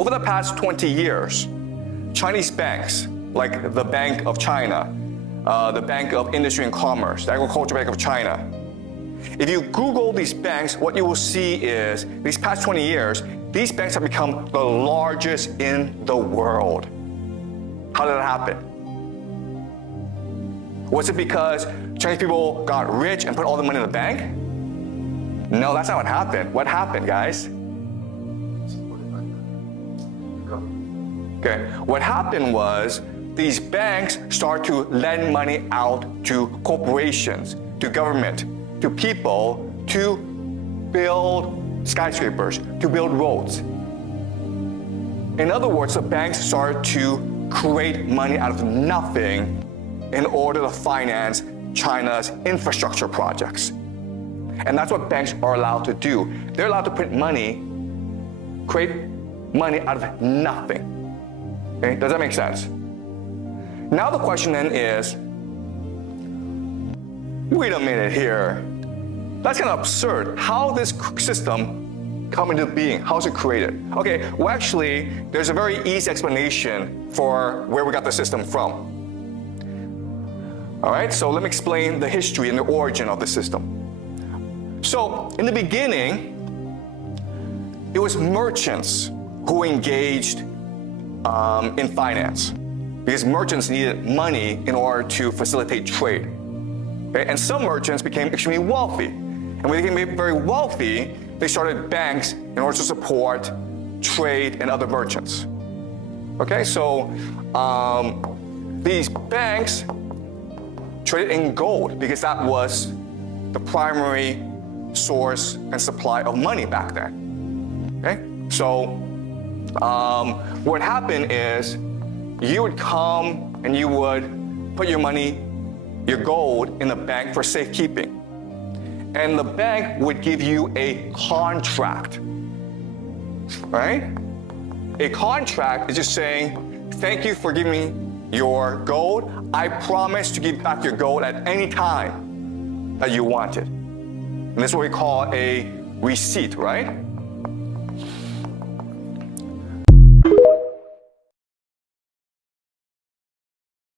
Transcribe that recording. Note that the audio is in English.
over the past 20 years, Chinese banks, like the Bank of China, the Bank of Industry and Commerce, the Agricultural Bank of China, if you Google these banks, what you will see is, these past 20 years, these banks have become the largest in the world. How did that happen? Was it because Chinese people got rich and put all the money in the bank? No, that's not what happened. What happened, guys? Okay, what happened was these banks start to lend money out to corporations, to government, to people to build skyscrapers, to build roads. In other words, the banks start to create money out of nothing in order to finance China's infrastructure projects. And that's what banks are allowed to do. They're allowed to print money, create money out of nothing. Okay? Does that make sense? Now the question then is, wait a minute here. That's kind of absurd. How this system come into being? How is it created? Okay, well actually, there's a very easy explanation for where we got the system from. All right, so let me explain the history and the origin of the system. So in the beginning, it was merchants who engaged in finance, because merchants needed money in order to facilitate trade. Okay? And some merchants became extremely wealthy. And when they became very wealthy, they started banks in order to support trade and other merchants. Okay, so these banks traded in gold because that was the primary source and supply of money back then. Okay, so what happened is you would come and you would put your money, your gold, in the bank for safekeeping. And the bank would give you a contract, right? A contract is just saying, thank you for giving me your gold. I promise to give back your gold at any time that you want it. And this is what we call a receipt, right?